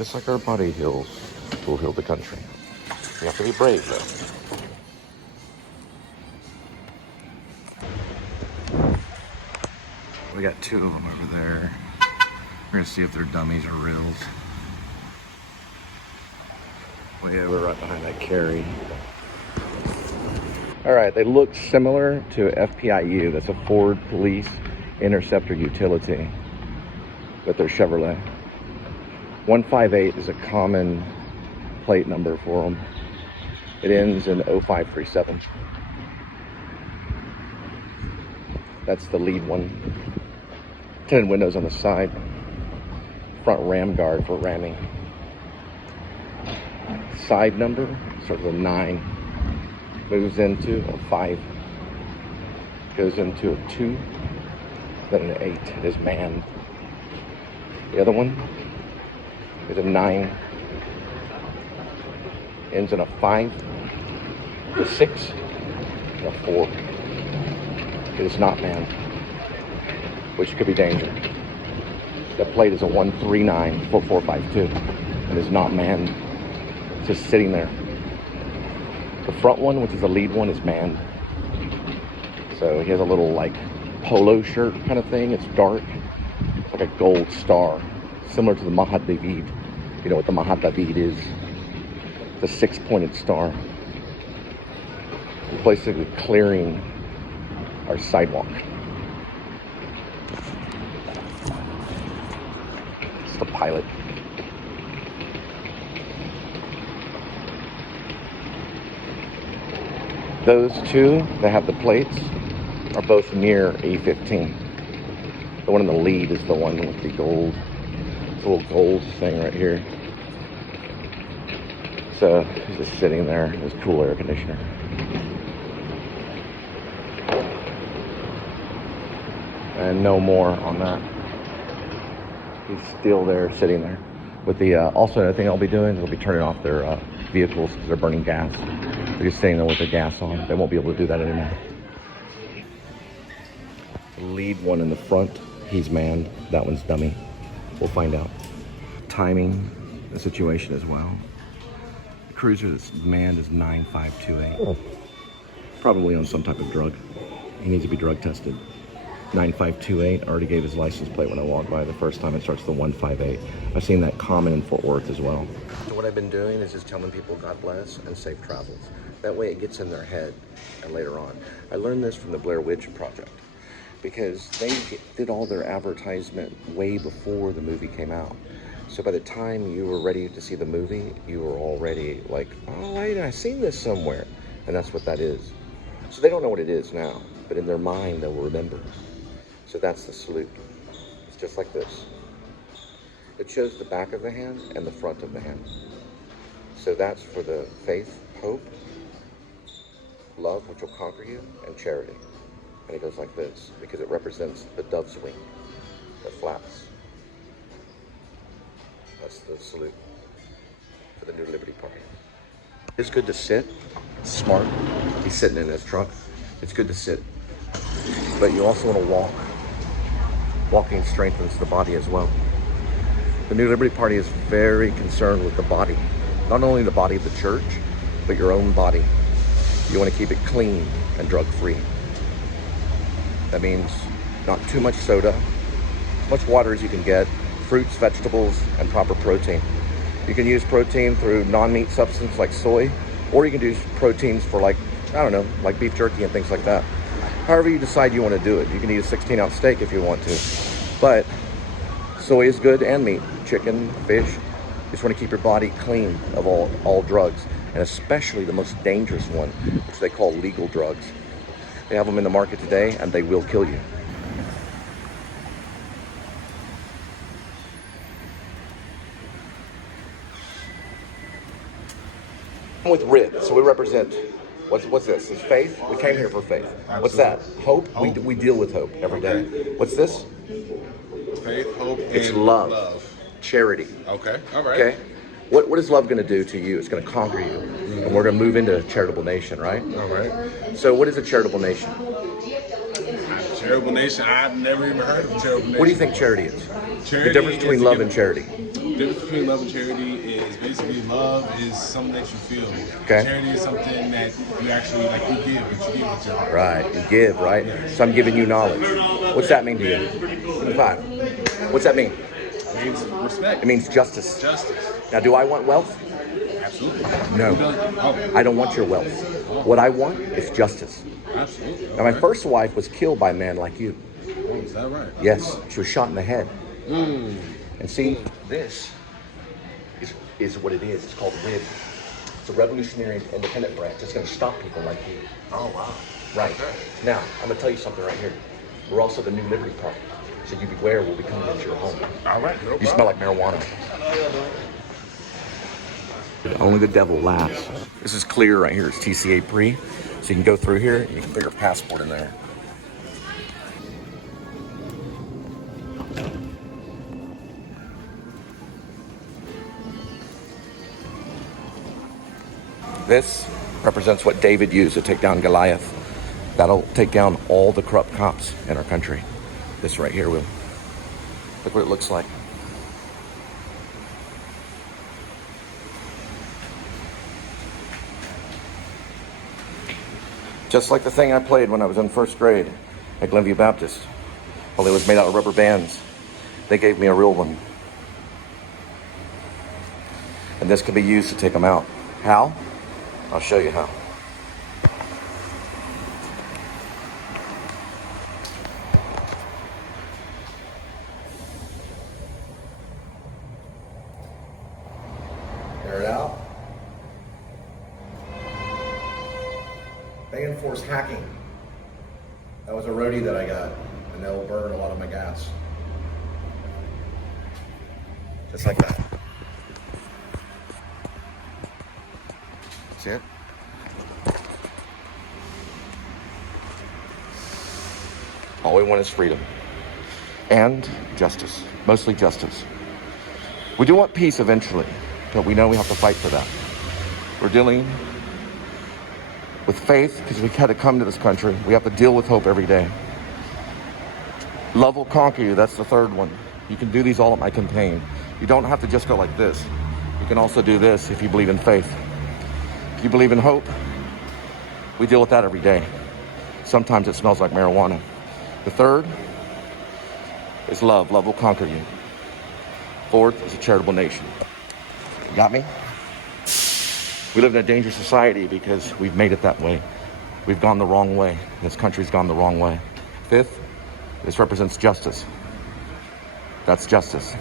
Just like our body heals, we'll heal the country. You have to be brave, though. We got two of them over there. We're gonna see if they're dummies or reals. Way over right behind that carry. All right, they look similar to FPIU. That's a Ford Police Interceptor Utility, but they're Chevrolet. 158 is a common plate number for them. It ends in 0537. That's the lead one. Tinted windows on the side. Front ram guard for ramming. Side number starts with a 9. Moves into a 5. Goes into a 2. Then an 8. It is manned. The other one is a 9. Ends in a 5. A 6. And a 4. It is not manned, which could be danger. The plate is a 139 4452 and is not manned. It's just sitting there. The front one, which is the lead one, is manned. So he has a little like polo shirt kind of thing. It's dark. It's like a gold star, similar to the Mahat David. You know what the Mahat David is? It's a 6-pointed star. We're basically clearing our sidewalk. It's the pilot. Those two that have the plates are both near A15. The one in the lead is the one with the gold, little gold thing right here. So he's just sitting there in his cool air conditioner. And no more on that. He's still there, sitting there. With the also another thing I'll be doing is I'll be turning off their vehicles because they're burning gas. They're just sitting there with their gas on. They won't be able to do that anymore. The lead one in the front, he's manned. That one's dummy. We'll find out. Timing the situation as well. The cruiser that's manned is 9528. Oh. Probably on some type of drug. He needs to be drug tested. 9528, already gave his license plate when I walked by the first time. It starts the 158. I've seen that common in Fort Worth as well. So what I've been doing is just telling people God bless and safe travels. That way it gets in their head and later on. I learned this from the Blair Witch Project because they did all their advertisement way before the movie came out. So by the time you were ready to see the movie, you were already like, oh, I've seen this somewhere. And that's what that is. So they don't know what it is now, but in their mind, they will remember. So that's the salute. It's just like this. It shows the back of the hand and the front of the hand. So that's for the faith, hope, love, which will conquer you, and charity. And it goes like this, because it represents the dove's wing that flaps. That's the salute for the New Liberty Party. It's good to sit. It's smart. He's sitting in his trunk. It's good to sit. But you also want to walk. Walking strengthens the body as well. The New Liberty Party is very concerned with the body. Not only the body of the church, but your own body. You want to keep it clean and drug-free. That means not too much soda, as much water as you can get, fruits, vegetables, and proper protein. You can use protein through non-meat substance like soy, or you can do proteins for like, I don't know, like beef jerky and things like that. However you decide you want to do it. You can eat a 16-ounce steak if you want to. But soy is good and meat, chicken, fish. You just want to keep your body clean of all drugs, and especially the most dangerous one, which they call legal drugs. They have them in the market today, and they will kill you. With RIB, so we represent, what's this? It's faith. We came here for faith. What's that? Hope. We deal with hope every day. What's this? Faith, hope, it's and love. Charity. Okay, all right. Okay? What is love going to do to you? It's going to conquer you. Mm-hmm. And we're going to move into a charitable nation, right? All right. So what is a charitable nation? Charitable nation, I've never even heard of a charitable nation. What do you think charity is? Charity the difference between love and charity. difference between love and charity is basically love is something that you feel. Okay. Charity is something that you actually like you give, but you give with your heart. Right, you give, right? Yes. So I'm giving you knowledge. What's that mean to you? 25. What's that mean? It means respect. It means justice. Justice. Now, do I want wealth? Absolutely. No. Who doesn't? Oh, I don't want your wealth. What I want is justice. absolutely. Now, my first wife was killed by a man like you. Oh, is that right? Yes, she was shot in the head. Mm. And see, this is what it is. It's called WID. It's a revolutionary independent branch. It's going to stop people like you. Oh, wow. Right. Okay. Now, I'm going to tell you something right here. We're also the New Liberty Party. So you beware, we'll be coming into your home. All right. No You problem. smell like marijuana. Only the devil laughs. This is clear right here. It's TCA pre. So you can go through here and you can put your passport in there. This represents what David used to take down Goliath. That'll take down all the corrupt cops in our country. This right here will. Look what it looks like. Just like the thing I played when I was in first grade at Glenview Baptist. Well, it was made out of rubber bands. They gave me a real one. And this can be used to take them out. How? I'll show you how. Air it out. They enforce hacking. That was a roadie that I got, and they'll burn a lot of my gas. Just like that. See it? All we want is freedom and justice, mostly justice. We do want peace eventually, but we know we have to fight for that. We're dealing with faith because we had to come to this country. We have to deal with hope every day. Love will conquer you. That's the third one. You can do these all at my campaign. You don't have to just go like this. You can also do this if you believe in faith. If you believe in hope, we deal with that every day. Sometimes it smells like marijuana. The third is love. Love will conquer you. Fourth is a charitable nation. You got me? We live in a dangerous society because we've made it that way. We've gone the wrong way. This country's gone the wrong way. Fifth, this represents justice. That's justice.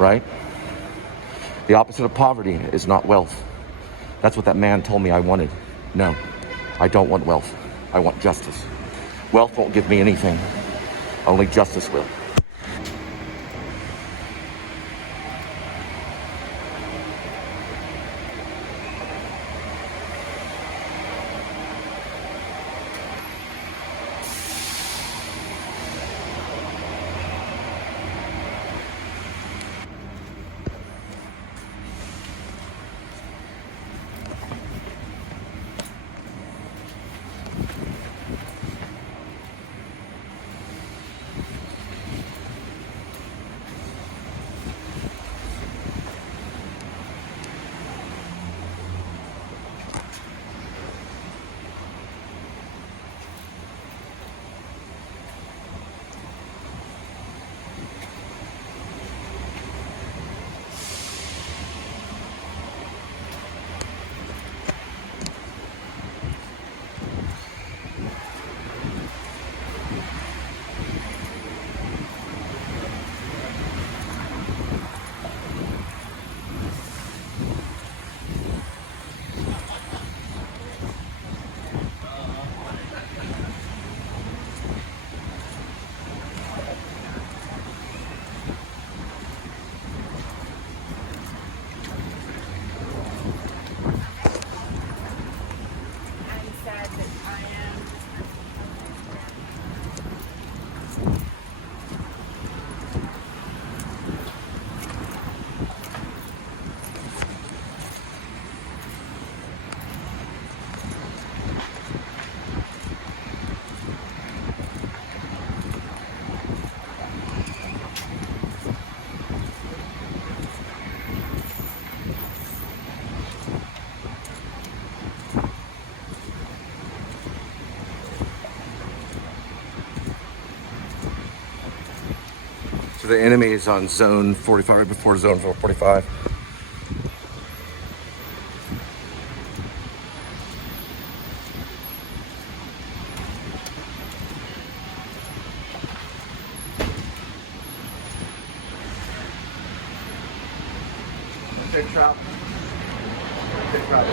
Right? The opposite of poverty is not wealth. That's what that man told me I wanted. No, I don't want wealth. I want justice. Wealth won't give me anything. Only justice will. The enemy is on zone 45, right before zone 45. Big trout. Big trout.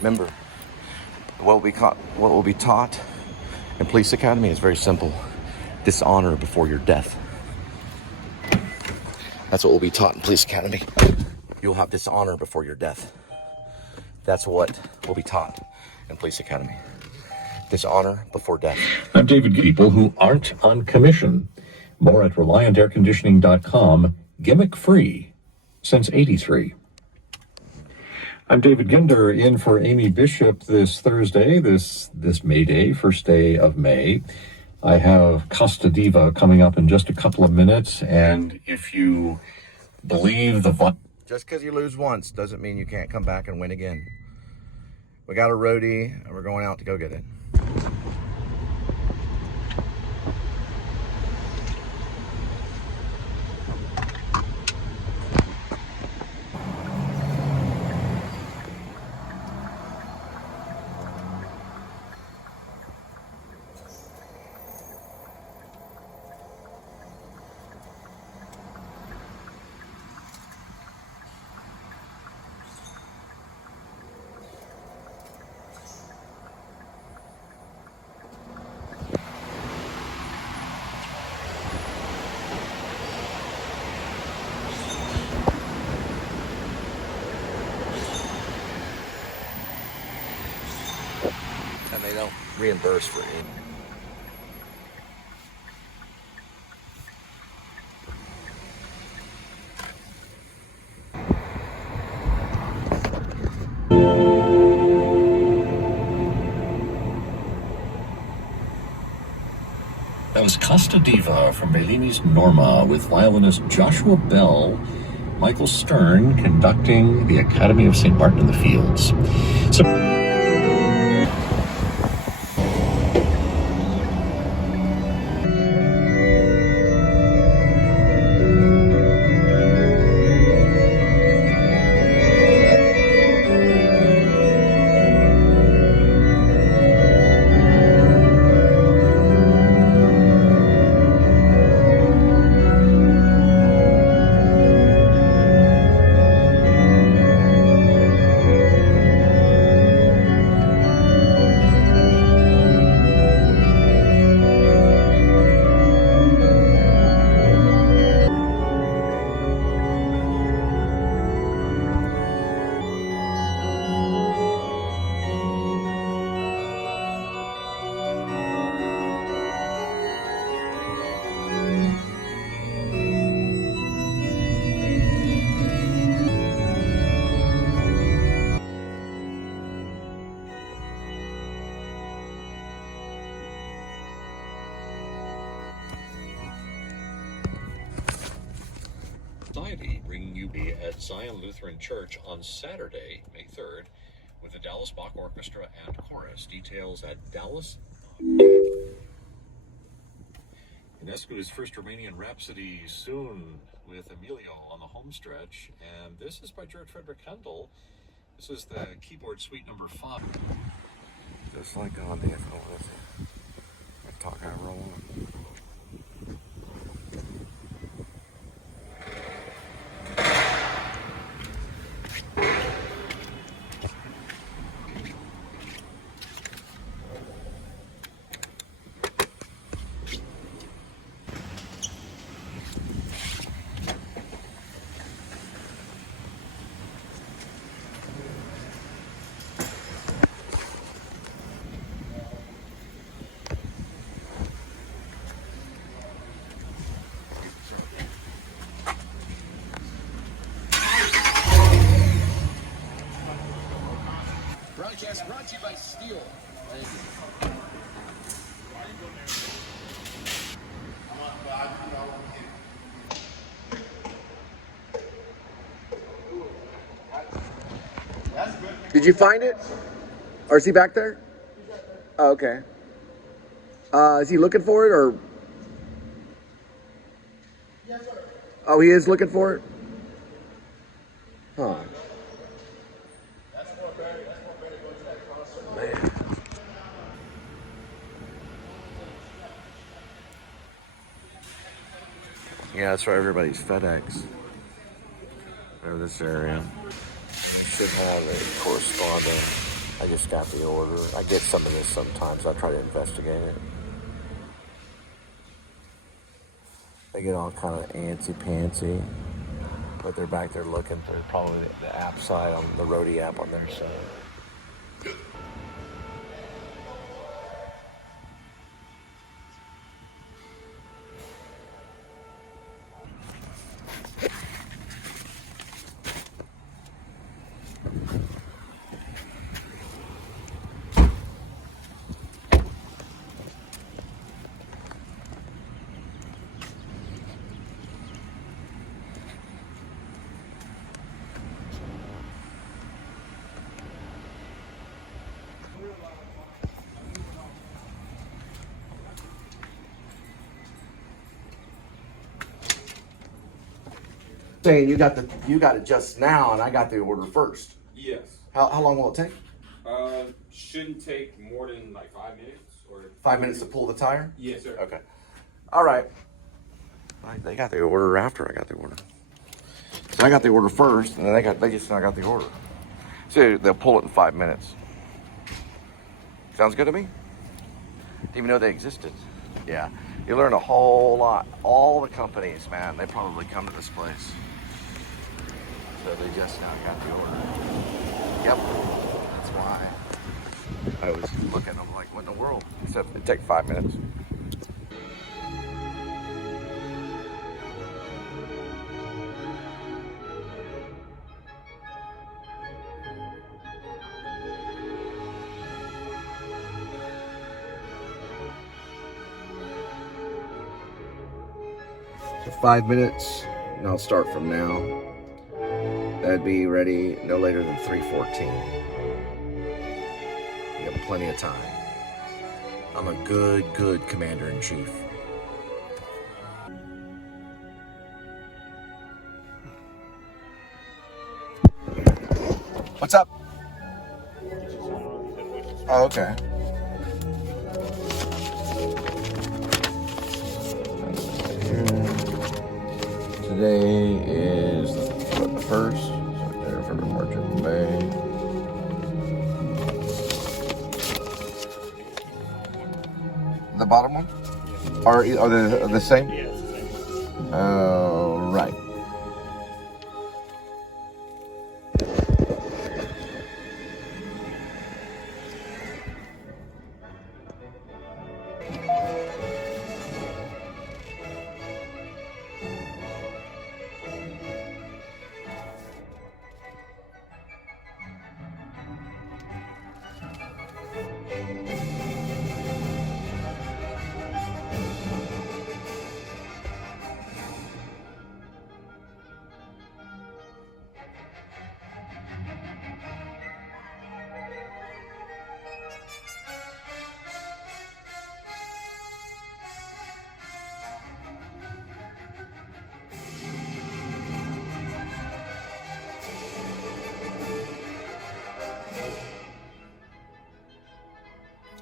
Remember, what will be taught in Police Academy is very simple. Dishonor before your death. That's what will be taught in Police Academy. You'll have dishonor before your death. That's what will be taught in Police Academy. Dishonor before death. I'm David. People who aren't on commission. More at ReliantAirConditioning.com. Gimmick free since '83. I'm David Ginder in for Amy Bishop this Thursday, this May Day, first day of May. I have Costa Diva coming up in just a couple of minutes, and if you believe the... Just because you lose once doesn't mean you can't come back and win again. We got a roadie, and we're going out to go get it. And they don't reimburse for it. That was Costa Diva from Bellini's Norma with violinist Joshua Bell, Michael Stern conducting the Academy of St. Martin in the Fields. So bringing you at Zion Lutheran Church on Saturday, May 3rd, with the Dallas Bach Orchestra and Chorus. Details at Dallas. Inescu's first Romanian Rhapsody soon with Emilio on the home stretch, and this is by George Frederick Handel. This is the keyboard suite number 5. Just like on DFW. I talk however I want. Broadcast brought to you by Steel. Did you find it? Or is he back there? Oh, okay. Is he looking for it or? Yes, sir. Oh, he is looking for it? Huh. Man. Yeah, that's right. Everybody's FedEx. Over this area. Should have a correspondent. I just got the order. I get some of this sometimes. I try to investigate it. They get all kind of antsy-pantsy, but they're back there looking for probably the app side on the Roadie app on their side. Saying you got it just now, and I got the order first. Yes. How long will it take? Shouldn't take more than like 5 minutes or 5 minutes to pull the tire? Yes, sir. Okay. All right. They got the order after I got the order. So I got the order first, and then they just now got the order. So they'll pull it in 5 minutes. Sounds good to me. Didn't even know they existed. Yeah. You learn a whole lot. All the companies, man, they probably come to this place. So they just now got the order. Yep. That's why. I was looking, I'm like, what in the world? Except it'd take 5 minutes. So 5 minutes, and I'll start from now. That'd be ready no later than 3:14. You have plenty of time. I'm a good commander-in-chief. What's up? Oh, okay. Today is the first, so there for March and May. The bottom one? Are they the same? Yeah, it's the same. Oh, right.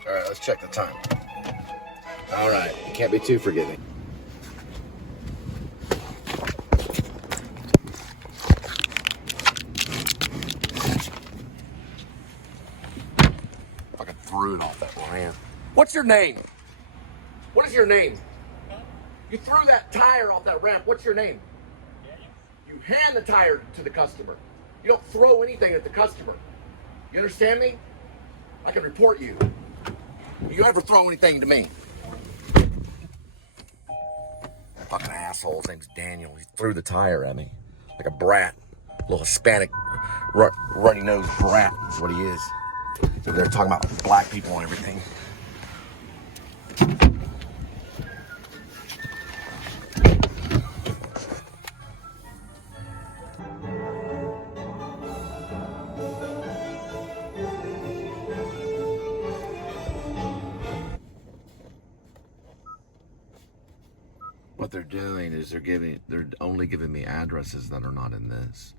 All right, let's check the time. All right, can't be too forgiving. Fucking threw it off that ramp. What's your name? What is your name? You threw that tire off that ramp. What's your name? You hand the tire to the customer. You don't throw anything at the customer. You understand me? I can report you. You ever throw anything to me? Fucking asshole. His name's Daniel. He threw the tire at me. Like a brat. A little Hispanic, runny-nosed brat is what he is. So they're talking about black people and everything. What they're doing is they're only giving me addresses that are not in this,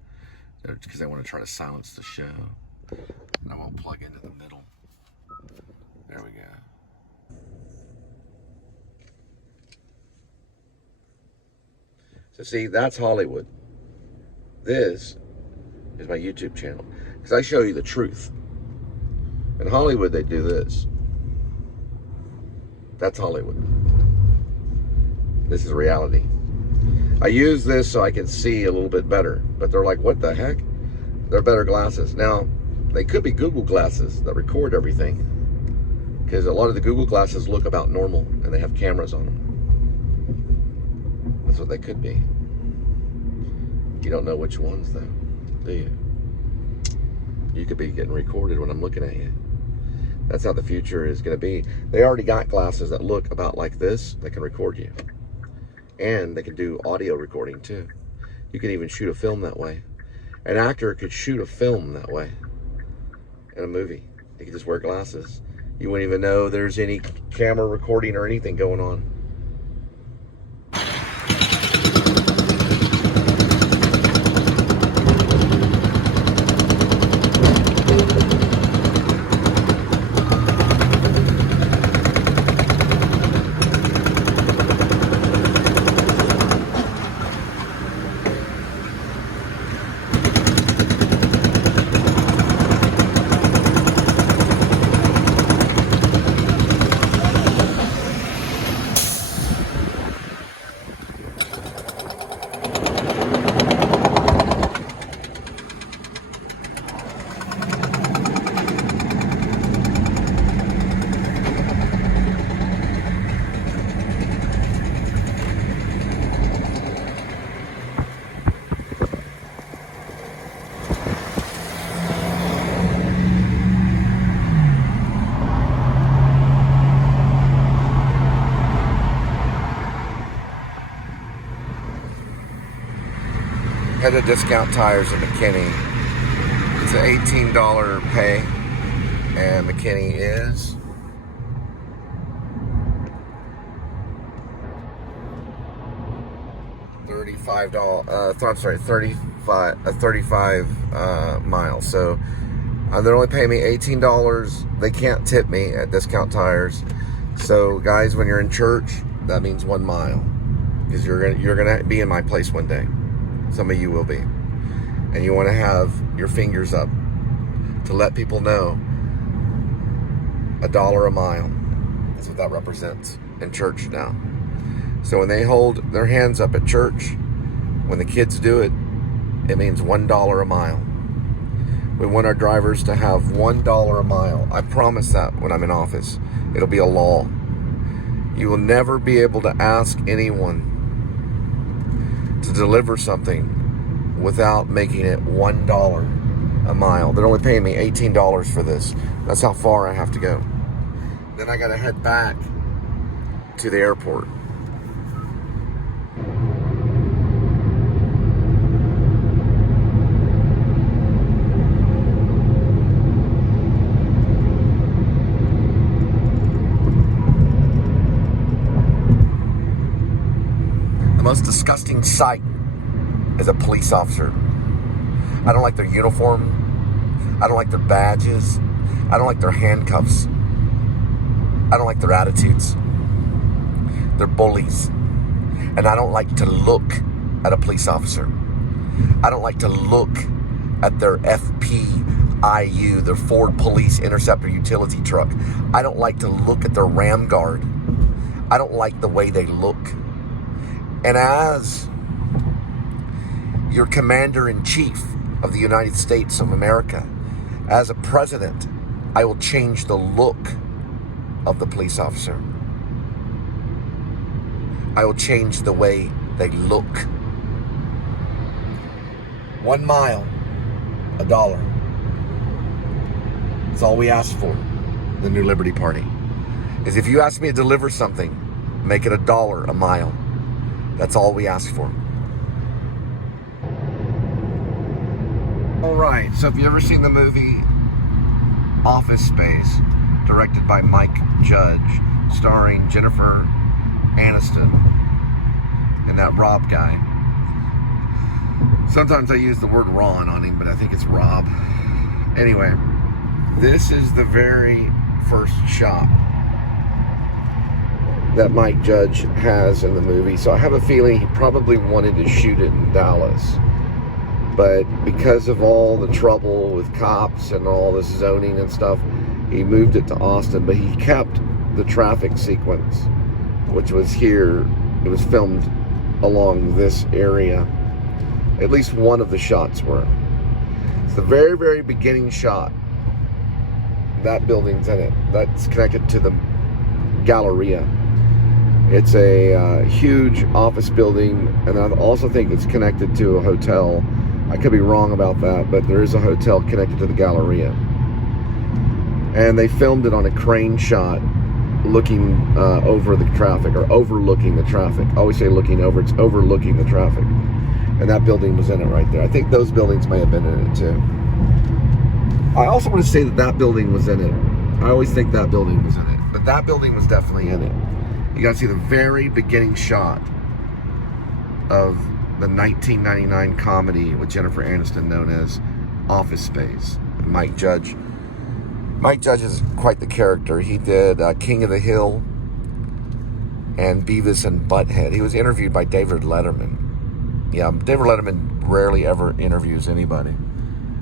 because they want to try to silence the show. And I won't plug into the middle. There we go. So see, that's Hollywood. This is my YouTube channel, because I show you the truth. In Hollywood, they do this. That's Hollywood. This is reality. I use this so I can see a little bit better, but they're like, what the heck? They're better glasses. Now, they could be Google glasses that record everything, because a lot of the Google glasses look about normal and they have cameras on them. That's what they could be. You don't know which ones though, do you? You could be getting recorded when I'm looking at you. That's how the future is going to be. They already got glasses that look about like this that can record you. And they can do audio recording too. You can even shoot a film that way. An actor could shoot a film that way in a movie. They could just wear glasses. You wouldn't even know there's any camera recording or anything going on. Head to Discount Tires in McKinney. It's an $18 pay, and McKinney is $35 miles. So they're only paying me $18. They can't tip me at Discount Tires. So guys, when you're in church, that means 1 mile, because you're gonna be in my place one day. Some of you will be. And you want to have your fingers up to let people know $1 a mile. That's what that represents in church now. So when they hold their hands up at church, when the kids do it, it means $1 a mile. We want our drivers to have $1 a mile. I promise that when I'm in office. It'll be a law. You will never be able to ask anyone to deliver something without making it $1 a mile. They're only paying me $18 for this. That's how far I have to go. Then I gotta head back to the airport. The most disgusting sight is a police officer. I don't like their uniform. I don't like their badges. I don't like their handcuffs. I don't like their attitudes. They're bullies. And I don't like to look at a police officer. I don't like to look at their FPIU, their Ford Police Interceptor utility truck. I don't like to look at their Ram Guard. I don't like the way they look. And as your commander-in-chief of the United States of America, as a president, I will change the look of the police officer. I will change the way they look. 1 mile, $1. That's all we ask for, the New Liberty Party. Is if you ask me to deliver something, make it $1 a mile. That's all we ask for. All right, so have you ever seen the movie Office Space, directed by Mike Judge, starring Jennifer Aniston and that Rob guy? Sometimes I use the word Ron on him, but I think it's Rob. Anyway, this is the very first shot that Mike Judge has in the movie. So I have a feeling he probably wanted to shoot it in Dallas. But because of all the trouble with cops and all this zoning and stuff, he moved it to Austin. But he kept the traffic sequence, which was here. It was filmed along this area. At least one of the shots were. It's the very, very beginning shot. That building's in it. That's connected to the Galleria. It's a huge office building, and I also think it's connected to a hotel. I could be wrong about that, but there is a hotel connected to the Galleria. And they filmed it on a crane shot looking over the traffic, or overlooking the traffic. I always say looking over, it's overlooking the traffic. And that building was in it right there. I think those buildings may have been in it too. I also want to say that that building was in it. I always think that building was in it, but that building was definitely in it. You got to see the very beginning shot of the 1999 comedy with Jennifer Aniston known as Office Space. Mike Judge. Mike Judge is quite the character. He did King of the Hill and Beavis and Butthead. He was interviewed by David Letterman. Yeah, David Letterman rarely ever interviews anybody.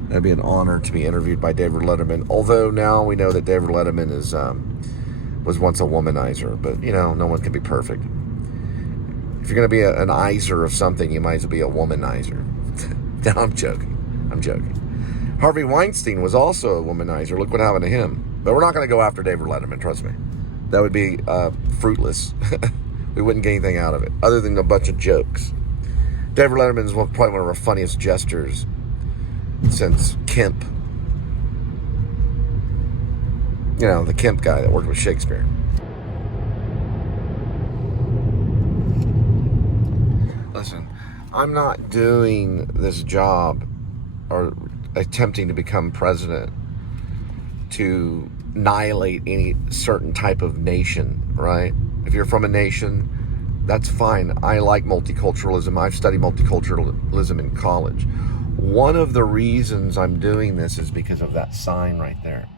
That'd be an honor to be interviewed by David Letterman. Although now we know that David Letterman is was once a womanizer, but you know, no one can be perfect. If you're going to be an izer of something, you might as well be a womanizer. No, I'm joking. Harvey Weinstein was also a womanizer. Look what happened to him. But we're not going to go after David Letterman, trust me. That would be fruitless. We wouldn't get anything out of it, other than a bunch of jokes. David Letterman is probably one of our funniest jesters since Kemp. You know, the Kemp guy that worked with Shakespeare. Listen, I'm not doing this job or attempting to become president to annihilate any certain type of nation, right? If you're from a nation, that's fine. I like multiculturalism. I've studied multiculturalism in college. One of the reasons I'm doing this is because of that sign right there.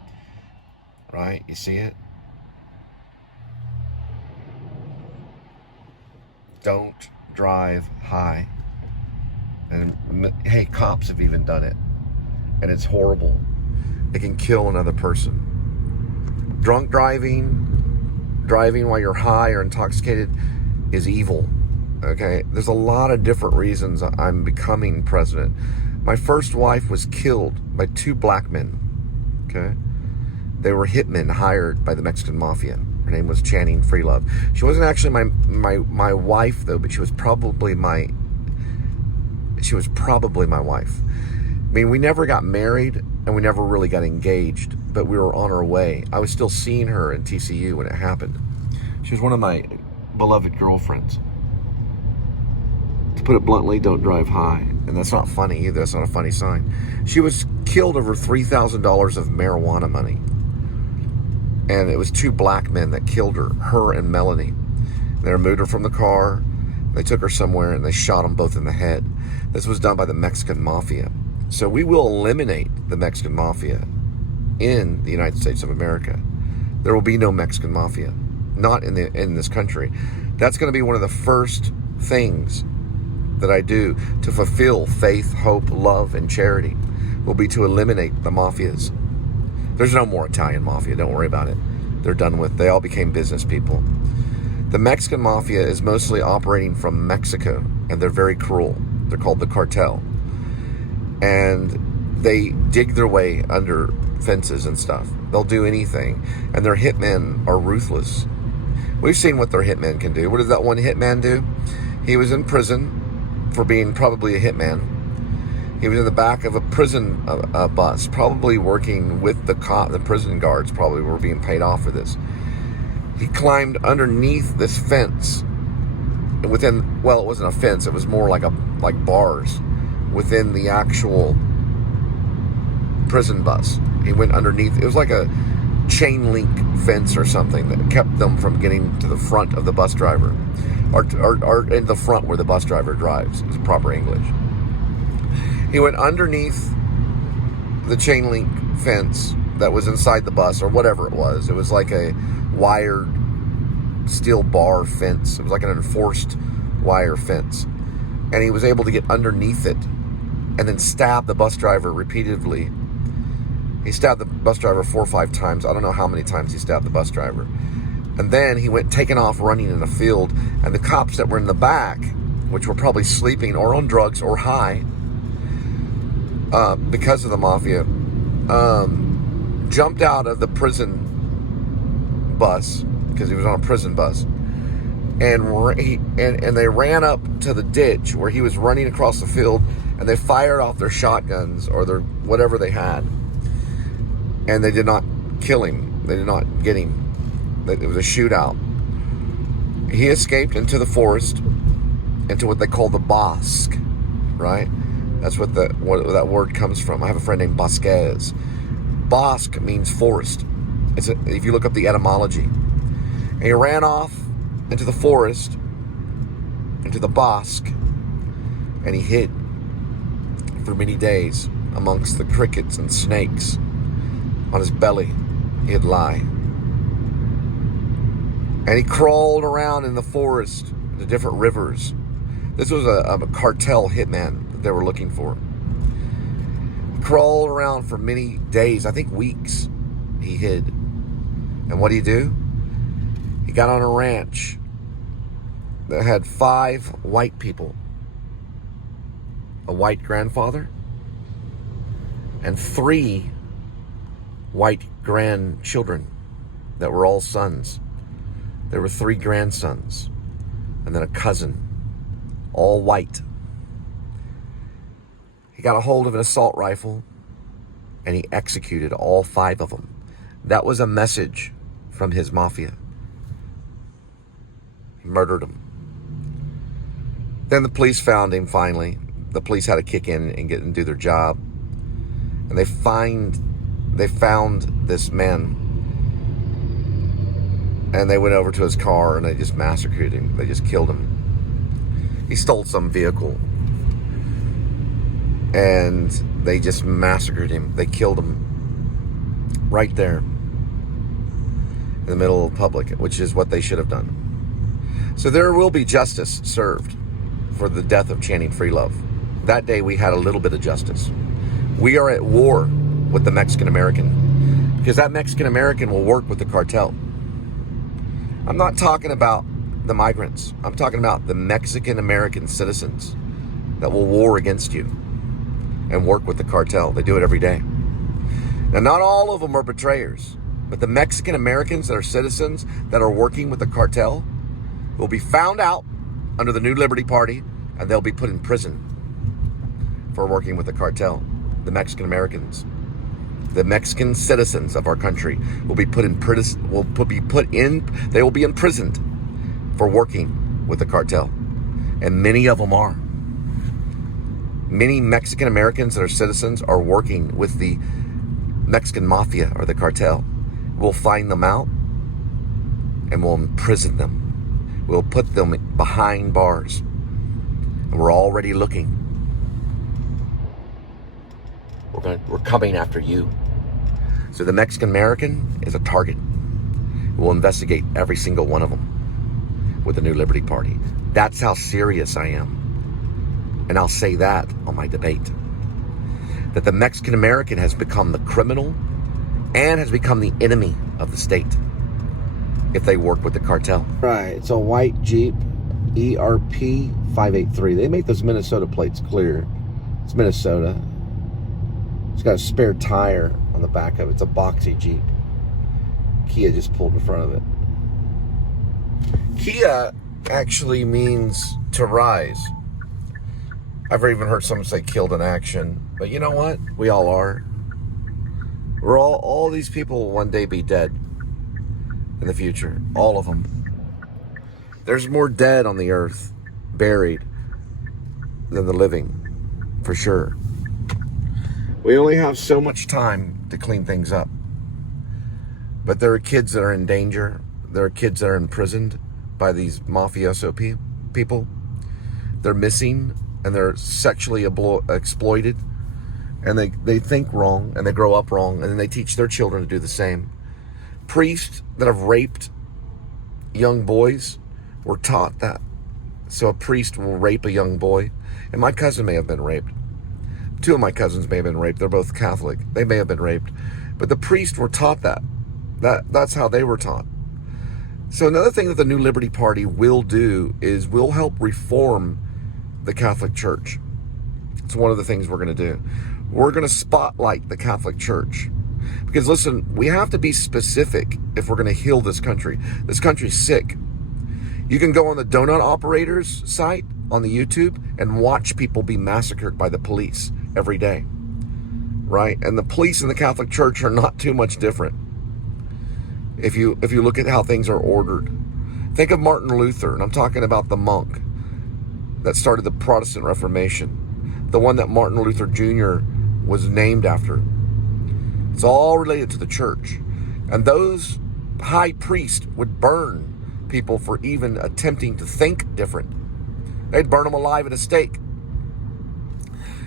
Right? You see it? Don't drive high. And hey, cops have even done it. And it's horrible. It can kill another person. Drunk driving while you're high or intoxicated is evil. Okay? There's a lot of different reasons I'm becoming president. My first wife was killed by 2 black men. Okay? They were hitmen hired by the Mexican mafia. Her name was Channing Freelove. She wasn't actually my wife though, but she was probably my wife. I mean, we never got married and we never really got engaged, but we were on our way. I was still seeing her in TCU when it happened. She was one of my beloved girlfriends. To put it bluntly, don't drive high. And that's not funny either. That's not a funny sign. She was killed over $3,000 of marijuana money. And it was 2 black men that killed her and Melanie. They removed her from the car. They took her somewhere and they shot them both in the head. This was done by the Mexican mafia. So we will eliminate the Mexican mafia in the United States of America. There will be no Mexican mafia, not in this country. That's going to be one of the first things that I do to fulfill faith, hope, love, and charity. Will be to eliminate the mafias. There's no more Italian mafia. Don't worry about it. They're done with. They all became business people. The Mexican mafia is mostly operating from Mexico, and they're very cruel. They're called the cartel. And they dig their way under fences and stuff. They'll do anything. And their hitmen are ruthless. We've seen what their hitmen can do. What did that one hitman do? He was in prison for being probably a hitman. He was in the back of a prison bus, probably working with the prison guards. Probably were being paid off for this. He climbed underneath this fence. Well, it wasn't a fence. It was more like bars within the actual prison bus. He went underneath. It was like a chain link fence or something that kept them from getting to the front of the bus driver, or in the front where the bus driver drives. Is proper English. He went underneath the chain link fence that was inside the bus, or whatever it was. It was like a wired steel bar fence. It was like an enforced wire fence. And he was able to get underneath it and then stab the bus driver repeatedly. He stabbed the bus driver 4 or 5 times. I don't know how many times he stabbed the bus driver. And then he went taking off running in a field. And the cops that were in the back, which were probably sleeping or on drugs or high, because of the mafia, jumped out of the prison bus, because he was on a prison bus, and they ran up to the ditch where he was running across the field, and they fired off their shotguns or their whatever they had, and they did not kill him. They did not get him. It was a shootout. He escaped into the forest, into what they call the bosque, right? That's what that word comes from. I have a friend named Vasquez. Bosque means forest. If you look up the etymology. And he ran off into the forest, into the bosque, and he hid for many days amongst the crickets and snakes. On his belly, he'd lie. And he crawled around in the forest, the different rivers. This was a cartel hitman that they were looking for. He crawled around for many days, I think weeks, he hid. And what did he do? He got on a ranch that had 5 white people, a white grandfather, and 3 white grandchildren that were all sons. There were 3 grandsons, and then a cousin, all white. He got a hold of an assault rifle, and he executed all 5 of them. That was a message from his mafia. He murdered them. Then the police found him finally. The police had to kick in and do their job. And they found this man. And they went over to his car and they just massacred him. They just killed him. He stole some vehicle. And they just massacred him. They killed him right there in the middle of the public, which is what they should have done. So there will be justice served for the death of Channing Freelove. That day we had a little bit of justice. We are at war with the Mexican American, because that Mexican American will work with the cartel. I'm not talking about the migrants. I'm talking about the Mexican American citizens that will war against you and work with the cartel. They do it every day. Now, not all of them are betrayers, but the Mexican Americans that are citizens that are working with the cartel will be found out under the New Liberty Party, and they'll be put in prison for working with the cartel. The Mexican Americans, the Mexican citizens of our country will be they will be imprisoned for working with the cartel. And many of them are. Many Mexican Americans that are citizens are working with the Mexican mafia or the cartel. We'll find them out and we'll imprison them. We'll put them behind bars. And we're already looking. We're coming after you. So the Mexican American is a target. We'll investigate every single one of them with the New Liberty Party. That's how serious I am. And I'll say that on my debate. That the Mexican American has become the criminal and has become the enemy of the state if they work with the cartel. Right, it's a white Jeep ERP 583. They make those Minnesota plates clear. It's Minnesota. It's got a spare tire on the back of it. It's a boxy Jeep. Kia just pulled in front of it. Kia actually means to rise. I've even heard someone say killed in action. But you know what? We all are. We're all these people will one day be dead in the future. All of them. There's more dead on the earth, buried, than the living, for sure. We only have so much time to clean things up. But there are kids that are in danger. There are kids that are imprisoned by these mafioso people. They're missing and they're sexually exploited. And they think wrong and they grow up wrong. And then they teach their children to do the same. Priests that have raped young boys were taught that. So a priest will rape a young boy. And my cousin may have been raped. Two of my cousins may have been raped. They're both Catholic. They may have been raped. But the priests were taught that. That's how they were taught. So another thing that the New Liberty Party will do is we'll help reform the Catholic Church. It's one of the things we're going to do. We're going to spotlight the Catholic Church. Because listen, we have to be specific if we're going to heal this country. This country's sick. You can go on the Donut Operators site on the YouTube and watch people be massacred by the police every day. Right? And the police in the Catholic Church are not too much different. If you look at how things are ordered. Think of Martin Luther, and I'm talking about the monk that started the Protestant Reformation. The one that Martin Luther Jr. was named after. It's all related to the church. And those high priests would burn people for even attempting to think different. They'd burn them alive at a stake.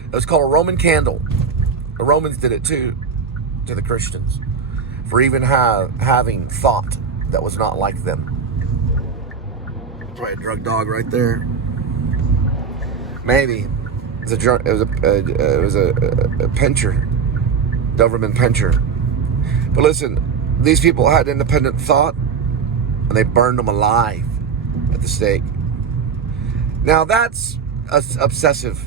It was called a Roman candle. The Romans did it too, to the Christians, for even having thought that was not like them. Probably a drug dog right there. Maybe it was a pincher, Doberman pincher. But listen, these people had independent thought, and they burned them alive at the stake. Now that's obsessive,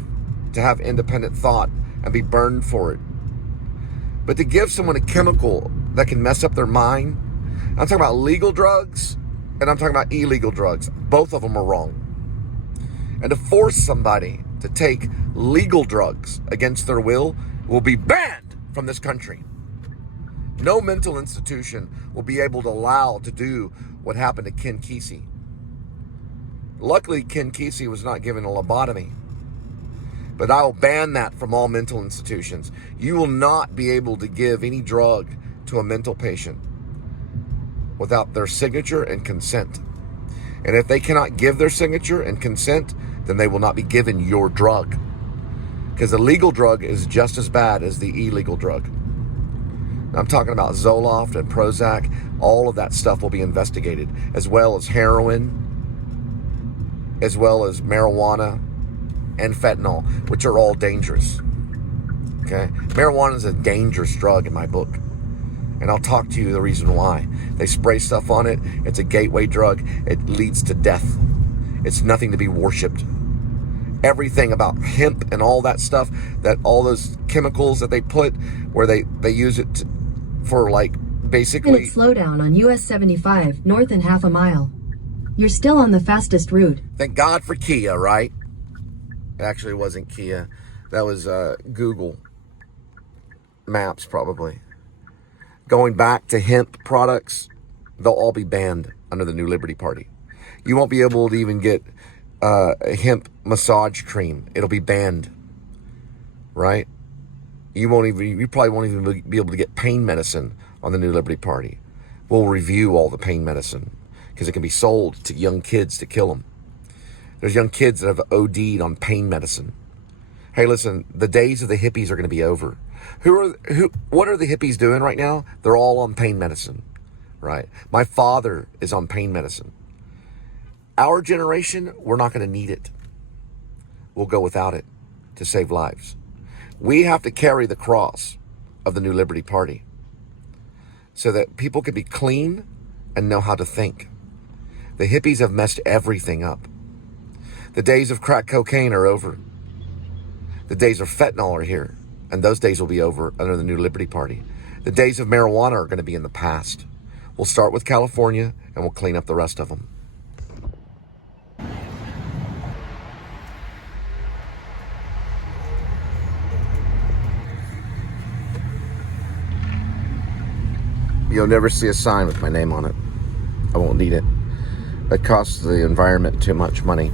to have independent thought and be burned for it. But to give someone a chemical that can mess up their mind, I'm talking about legal drugs and I'm talking about illegal drugs. Both of them are wrong. And to force somebody to take legal drugs against their will be banned from this country. No mental institution will be able to allow to do what happened to Ken Kesey. Luckily, Ken Kesey was not given a lobotomy. But I will ban that from all mental institutions. You will not be able to give any drug to a mental patient without their signature and consent. And if they cannot give their signature and consent, then they will not be given your drug. Because the legal drug is just as bad as the illegal drug. I'm talking about Zoloft and Prozac. All of that stuff will be investigated, as well as heroin, as well as marijuana and fentanyl, which are all dangerous. Okay? Marijuana is a dangerous drug in my book. And I'll talk to you the reason why. They spray stuff on it. It's a gateway drug. It leads to death. It's nothing to be worshipped. Everything about hemp and all that stuff, that all those chemicals that they put, where they use it for like basically... Slow down on US 75, north and half a mile. You're still on the fastest route. Thank God for Kia, right? It actually wasn't Kia. That was Google Maps, probably. Going back to hemp products, they'll all be banned under the New Liberty Party. You won't be able to even get a hemp massage cream. It'll be banned, right? You probably won't even be able to get pain medicine on the New Liberty Party. We'll review all the pain medicine because it can be sold to young kids to kill them. There's young kids that have OD'd on pain medicine. Hey, listen, the days of the hippies are going to be over. What are the hippies doing right now? They're all on pain medicine, right? My father is on pain medicine. Our generation, we're not going to need it. We'll go without it to save lives. We have to carry the cross of the New Liberty Party so that people can be clean and know how to think. The hippies have messed everything up. The days of crack cocaine are over. The days of fentanyl are here, and those days will be over under the New Liberty Party. The days of marijuana are going to be in the past. We'll start with California, and we'll clean up the rest of them. You'll never see a sign with my name on it. I won't need it. It costs the environment too much money.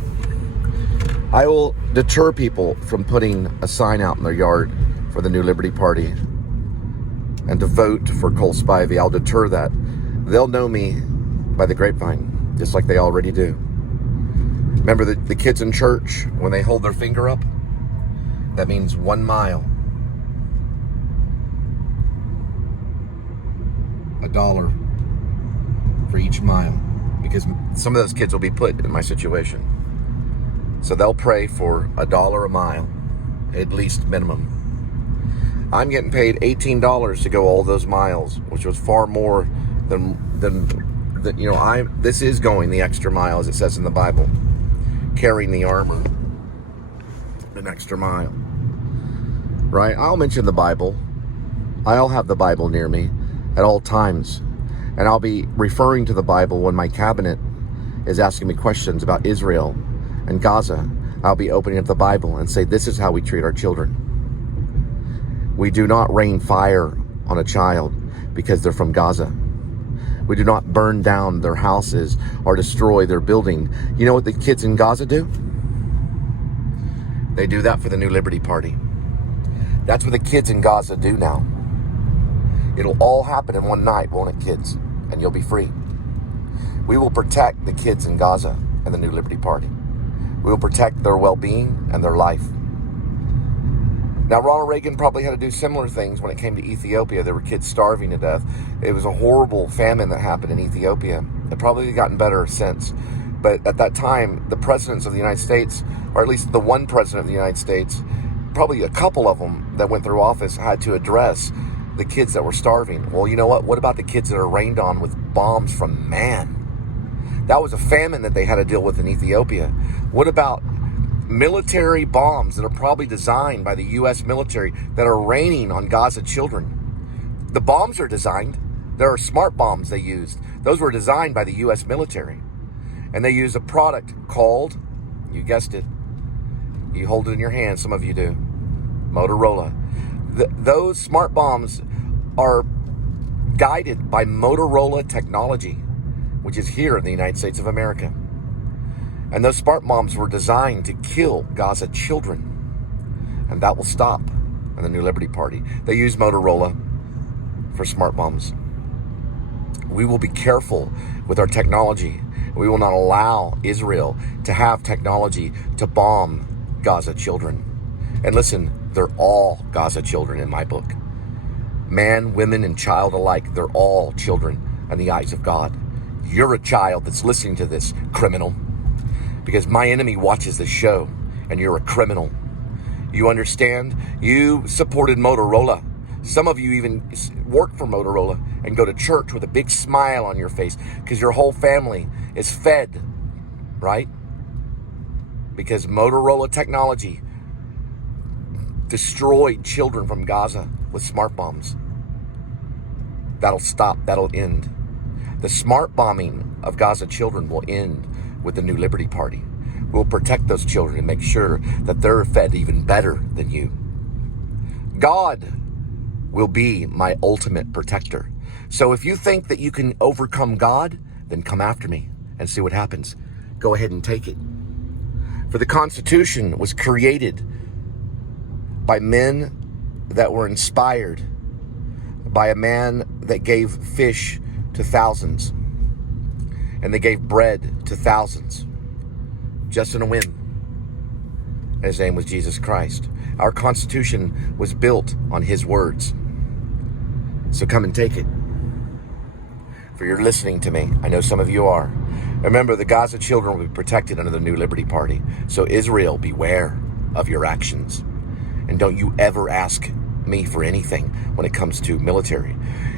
I will deter people from putting a sign out in their yard for the New Liberty Party and to vote for Cole Spivey. I'll deter that. They'll know me by the grapevine, just like they already do. Remember the kids in church, when they hold their finger up? That means 1 mile. $1 for each mile. Because some of those kids will be put in my situation. So they'll pray for $1 a mile, at least minimum. I'm getting paid $18 to go all those miles, which was far more than you know. This is going the extra mile, as it says in the Bible, carrying the armor, an extra mile. Right? I'll mention the Bible. I'll have the Bible near me at all times, and I'll be referring to the Bible when my cabinet is asking me questions about Israel and Gaza. I'll be opening up the Bible and say, this is how we treat our children. We do not rain fire on a child because they're from Gaza. We do not burn down their houses or destroy their building. You know what the kids in Gaza do? They do that for the New Liberty Party. That's what the kids in Gaza do now. It'll all happen in one night, won't it, kids? And you'll be free. We will protect the kids in Gaza and the New Liberty Party. We will protect their well-being and their life. Now, Ronald Reagan probably had to do similar things when it came to Ethiopia. There were kids starving to death. It was a horrible famine that happened in Ethiopia. It probably has gotten better since. But at that time, the presidents of the United States, or at least the one president of the United States, probably a couple of them that went through office, had to address the kids that were starving. Well, you know what? What about the kids that are rained on with bombs from man? That was a famine that they had to deal with in Ethiopia. What about military bombs that are probably designed by the U.S. military that are raining on Gaza children? The bombs are designed. There are smart bombs they used. Those were designed by the U.S. military. And they use a product called, you guessed it, you hold it in your hand, some of you do, Motorola. Those smart bombs are guided by Motorola technology, which is here in the United States of America. And those smart bombs were designed to kill Gaza children. And that will stop in the New Liberty Party. They use Motorola for smart bombs. We will be careful with our technology. We will not allow Israel to have technology to bomb Gaza children. And listen, they're all Gaza children in my book. Man, women, and child alike, they're all children in the eyes of God. You're a child that's listening to this, criminal. Because my enemy watches this show, and you're a criminal. You understand? You supported Motorola. Some of you even work for Motorola and go to church with a big smile on your face because your whole family is fed, right? Because Motorola technology destroyed children from Gaza with smart bombs. That'll stop. That'll end. The smart bombing of Gaza children will end with the New Liberty Party. We'll protect those children and make sure that they're fed even better than you. God will be my ultimate protector. So if you think that you can overcome God, then come after me and see what happens. Go ahead and take it. For the Constitution was created by men that were inspired by a man that gave fish to thousands, and they gave bread to thousands, just in a whim. And his name was Jesus Christ. Our Constitution was built on his words. So come and take it. For you're listening to me. I know some of you are. Remember, the Gaza children will be protected under the New Liberty Party. So Israel, beware of your actions. And don't you ever ask me for anything when it comes to military.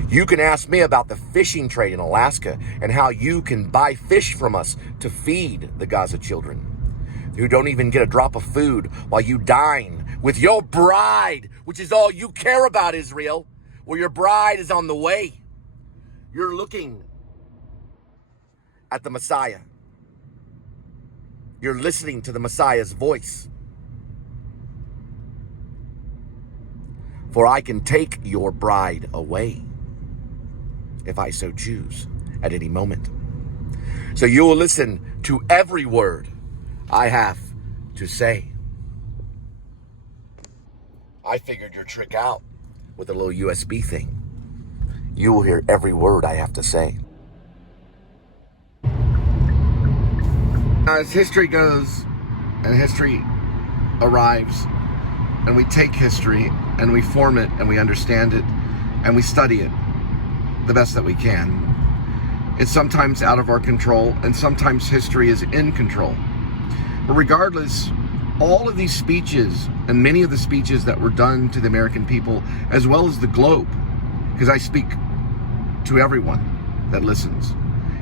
You can ask me about the fishing trade in Alaska and how you can buy fish from us to feed the Gaza children who don't even get a drop of food while you dine with your bride, which is all you care about, Israel. Well, your bride is on the way. You're looking at the Messiah. You're listening to the Messiah's voice. For I can take your bride away. if I so choose, at any moment. So you will listen to every word I have to say. I figured your trick out with a little USB thing. You will hear every word I have to say. As history goes and history arrives, and we take history and we form it and we understand it and we study it the best that we can. It's sometimes out of our control, and sometimes history is in control. But regardless, all of these speeches and many of the speeches that were done to the American people, as well as the globe, because I speak to everyone that listens.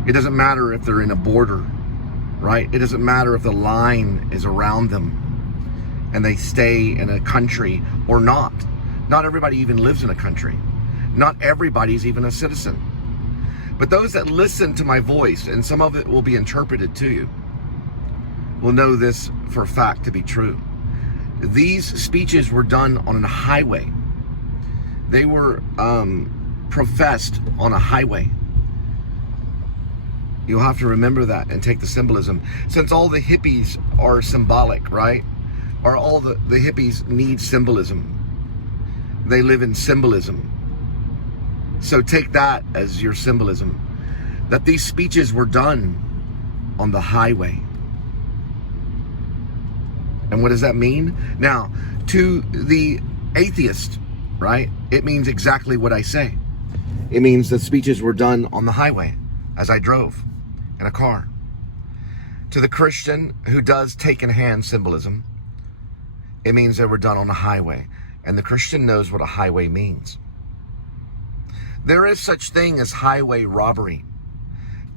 It doesn't matter if they're in a border, right? It doesn't matter if the line is around them and they stay in a country or not. Not everybody even lives in a country. Not everybody's even a citizen. But those that listen to my voice, and some of it will be interpreted to you, will know this for a fact to be true. These speeches were done on a highway. They were professed on a highway. You'll have to remember that and take the symbolism. Since all the hippies are symbolic, right? Or all the hippies need symbolism. They live in symbolism. So take that as your symbolism. That these speeches were done on the highway. And what does that mean? Now, to the atheist, right? It means exactly what I say. It means the speeches were done on the highway as I drove in a car. To the Christian who does take in hand symbolism, it means they were done on a highway. And the Christian knows what a highway means. There is such thing as highway robbery.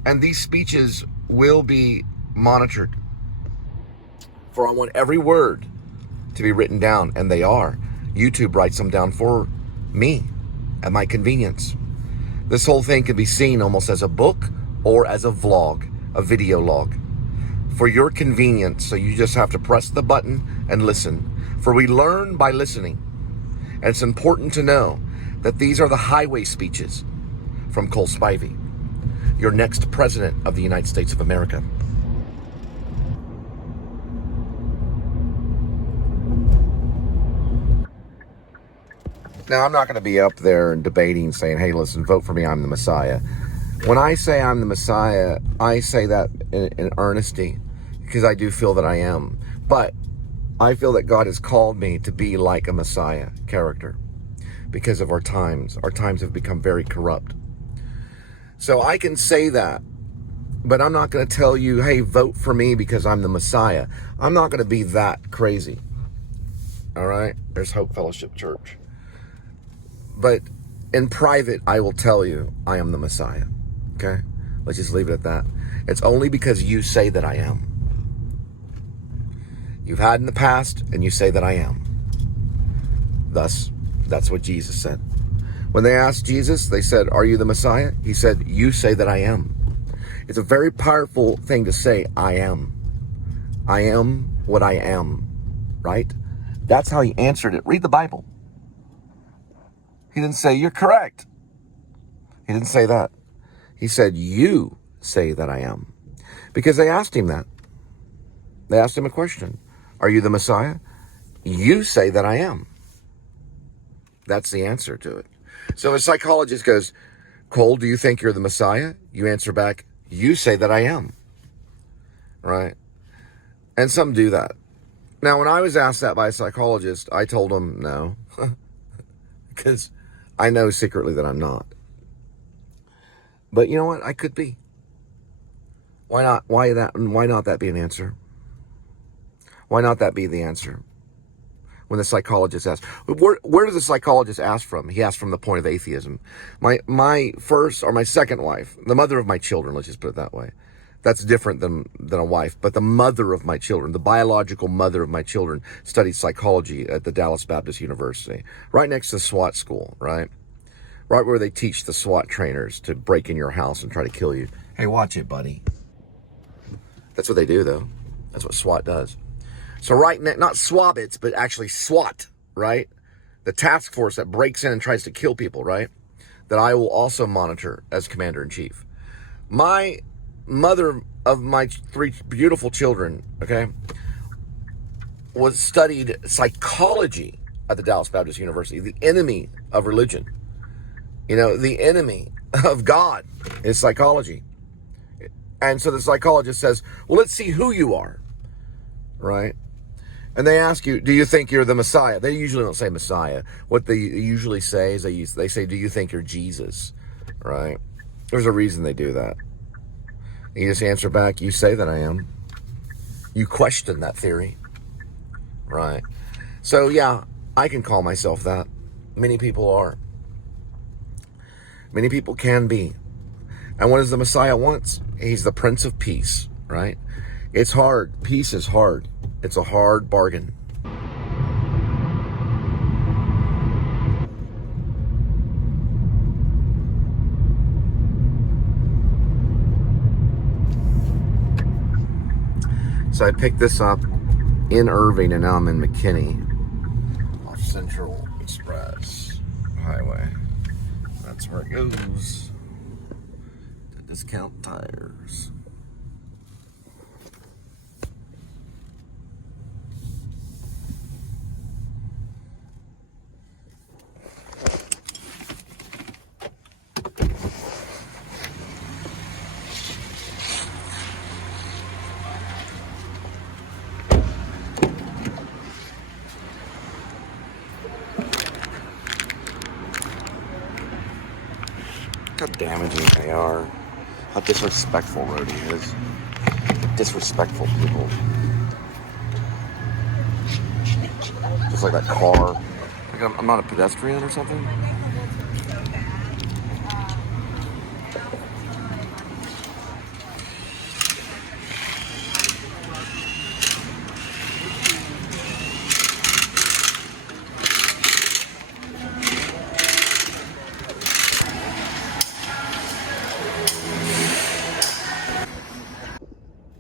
And these speeches will be monitored. For I want every word to be written down, and they are. YouTube writes them down for me at my convenience. This whole thing can be seen almost as a book or as a vlog, a video log. For your convenience, so you just have to press the button and listen. For we learn by listening. And it's important to know that these are the highway speeches from Cole Spivey, your next president of the United States of America. Now, I'm not going to be up there and debating saying, hey, listen, vote for me, I'm the Messiah. When I say I'm the Messiah, I say that in earnesty, because I do feel that I am. But I feel that God has called me to be like a Messiah character because of our times. Our times have become very corrupt. So I can say that, but I'm not going to tell you, hey, vote for me because I'm the Messiah. I'm not going to be that crazy. All right? There's Hope Fellowship Church. But in private, I will tell you I am the Messiah. Okay? Let's just leave it at that. It's only because you say that I am. You've had in the past, and you say that I am. Thus, that's what Jesus said. When they asked Jesus, they said, are you the Messiah? He said, you say that I am. It's a very powerful thing to say, I am. I am what I am, right? That's how he answered it. Read the Bible. He didn't say, you're correct. He didn't say that. He said, you say that I am. Because they asked him that. They asked him a question. Are you the Messiah? You say that I am. That's the answer to it. So a psychologist goes, Cole, do you think you're the Messiah? You answer back, you say that I am. Right? And some do that. Now, when I was asked that by a psychologist, I told him no. Because I know secretly that I'm not. But you know what? I could be. Why not? Why not that be an answer? Why not that be the answer? When the psychologist asks, where does the psychologist ask from? He asks from the point of atheism. My first or my second wife, the mother of my children, let's just put it that way. That's different than a wife, but the mother of my children, the biological mother of my children, studied psychology at the Dallas Baptist University, right next to the SWAT school, right? Right where they teach the SWAT trainers to break in your house and try to kill you. Hey, watch it, buddy. That's what they do, though. That's what SWAT does. So right now, not SWABits, but actually SWAT, right? The task force that breaks in and tries to kill people, right? that I will also monitor as Commander-in-Chief. My mother of my 3 beautiful children, okay, studied psychology at the Dallas Baptist University, the enemy of religion. You know, the enemy of God is psychology. And so the psychologist says, well, let's see who you are, right? And they ask you, do you think you're the Messiah? They usually don't say Messiah. What they usually say is they say, do you think you're Jesus, right? There's a reason they do that. You just answer back, you say that I am. You question that theory, right? So yeah, I can call myself that. Many people are. Many people can be. And what does the Messiah want? He's the Prince of Peace, right? It's hard. Peace is hard. It's a hard bargain. So I picked this up in Irving, and now I'm in McKinney off Central Express Highway. That's where it goes. To Discount Tires. How damaging they are. How disrespectful Roadie is. Disrespectful people. Just like that car. Like I'm not a pedestrian or something.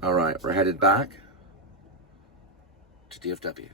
All right, we're headed back to DFW.